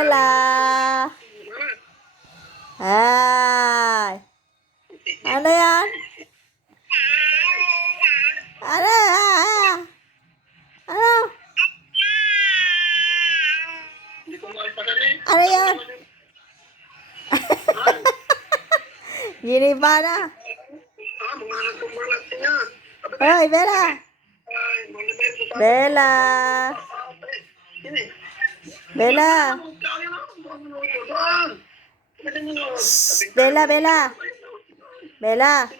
Bella. Ay. Ano yan? Ano? Ano? Ano yan? Giniba na. Hoy, Bella. Bella. Bella. Shh, Bella, Bella. Bella.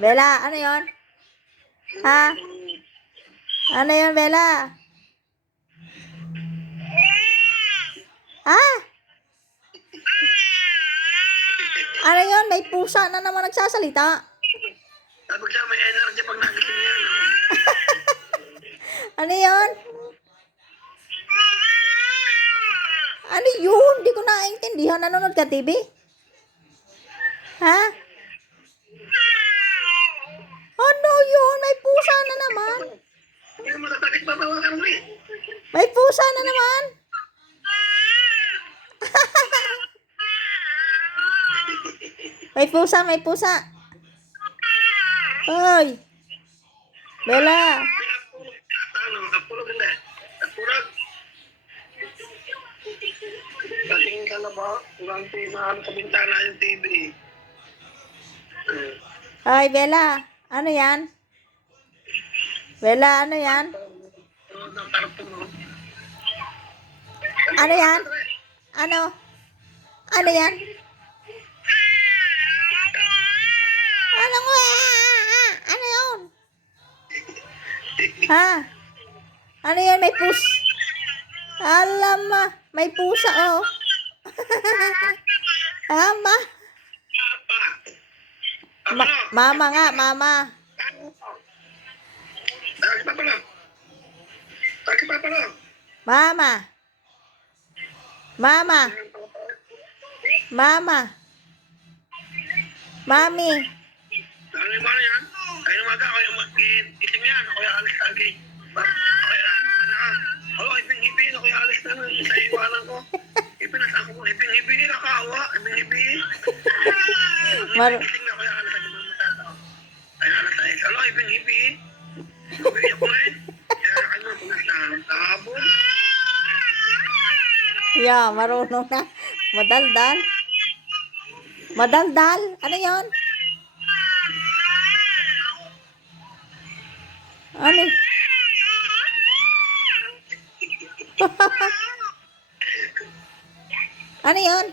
Bella, ano yon? Ha? Ano yon, Bella? Ha? Ano yon? May pusa na naman nagsasalita. Sabi siya, may energy pag nagising niya. Ano yon? Ano yun? Hindi ko naiintindihan. Nanonood ka TV? Ha? Ano yun? May pusa na naman. Hindi mo matasakit pa ba ka rin? May pusa na naman. May pusa, may pusa. Hoy. Bella. Ano, napulog hindi. Napulog. Kasing ka na ba? Hanggang tinahan sa bintana yung TV. Hoy, Bella. Ano yan? Bella, ano yan? Ng karton mo. Ano yan? Ano? Ano yan? Ano nga? Ano yun? Ha? Ano yun? May pusa. Alam ma. May pusa, oh. Ama. Mama nga, mama. Sakit pa pala. Sakit pa pala. Mama. Mama. Mama. Mami. Ano yung mga yan? Ay, umaga, ako yung gising yan. Ako yung alis lagi. Oo, ipin-ipin. Ako yung alis na nun. Sa iwanan ko. Ipinasako mo. Ipin-ipin. Nakakawa. Ipin-ipin. Gising na ako yung alis lagi. Ay, alas ay. Alo, ipin-ipin. Ipin ako rin. Kaya ano, punasan. Tabon. Yeah, marunong na. Madaldal. Madaldal. Ano yon? Ano? Ano yon?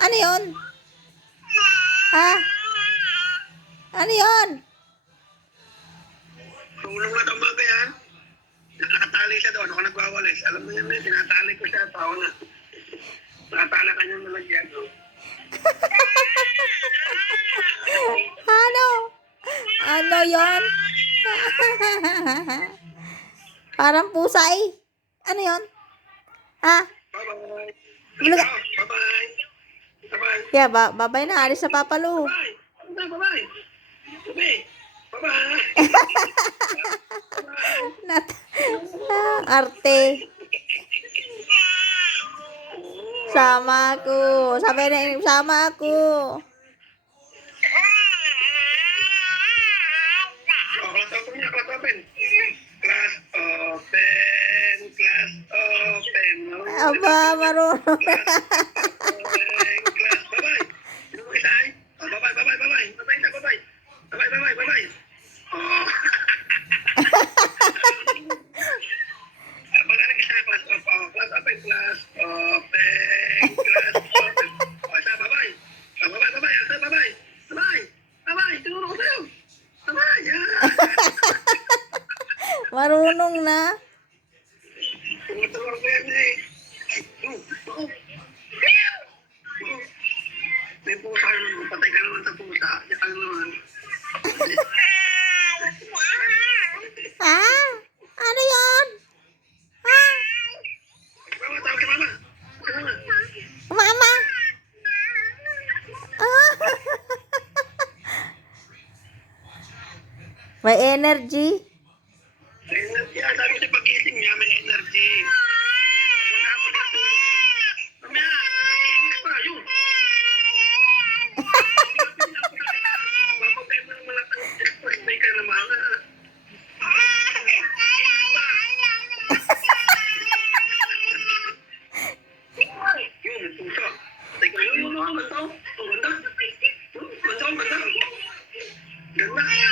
Ano yon? Ha? Ano yon? Tulong na tamaga yan. Nakatali siya doon. Ako nagwawalis. Alam mo yan, tinatali ko siya. Tao na. Nakatala ka niyang nalagyan. Ano? Ano yon? Parang pusa eh. Ano yon? Ha? Bye-bye. Bulaga. Bye-bye. Bye-bye. Yeah, babay na. Alis sa Papa Lu. Bye. Bye-bye. Bye-bye. Bye-bye. Arte. Sama aku. Sabi na sama aku. Class open niya. Class open. Class open. Class open. Aba, marunong. Class. Bye-bye. Sino mo isa ay? Bye-bye. Bye-bye. Bye-bye. Bye-bye na. Bye-bye. Bye-bye. Bye-bye. Bye-bye. Pag-alag isa. Class open. Class open. Class open. Class open. Isa. Bye-bye. Bye-bye. Bye-bye. Isa. Bye-bye. Bye-bye. Bye-bye. Tinuro ko sa'yo. Bye-bye. Yan. Marunong na. Tinutulor ko yan eh. May pusa naman. Patay ka naman sa pusa. Yan ka naman. Ah? Ano yon? Ha? Mama, tawag ka mama. Mama. Mama? Ah. May energy? May energy. Sabi sa pag-ising niya, may energy. Wala ko na May ka naman. Yun, pusa. Teka, yun, ang ganda. Ang ganda. Ganda, ang ganda. Ganda.